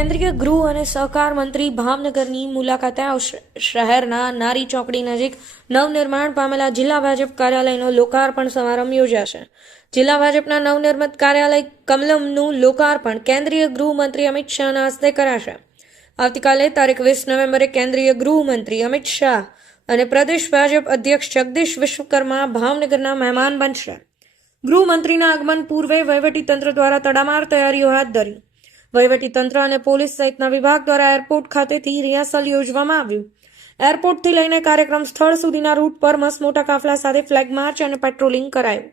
કેન્દ્રીય ગૃહ અને સહકાર મંત્રી ભાવનગરની મુલાકાતે આવશે। શહેરના નારી ચોકડી નજીક નવનિર્માણ પામેલા જિલ્લા ભાજપ કાર્યાલયનો લોકાર્પણ સમારંભ યોજાશે। જિલ્લા ભાજપના નવનિર્મિત કાર્યાલય કમલમનું લોકાર્પણ કેન્દ્રીય ગૃહમંત્રી અમિત શાહના હસ્તે કરાશે। આવતીકાલે તારીખ 20 નવેમ્બરે કેન્દ્રીય ગૃહમંત્રી અમિત શાહ અને પ્રદેશ ભાજપ અધ્યક્ષ જગદીશ વિશ્વકર્મા ભાવનગરના મહેમાન બનશે। ગૃહમંત્રીના આગમન પૂર્વે વહીવટીતંત્ર દ્વારા તડામાર તૈયારીઓ હાથ ધરી। વહીવટીતંત્ર અને પોલીસ સહિતના વિભાગ દ્વારા એરપોર્ટ ખાતેથી રિહર્સલ યોજવામાં આવ્યું। એરપોર્ટથી લઈને કાર્યક્રમ સ્થળ સુધીના રૂટ પર મસમોટા કાફલા સાથે ફ્લેગ માર્ચ અને પેટ્રોલિંગ કરાયું।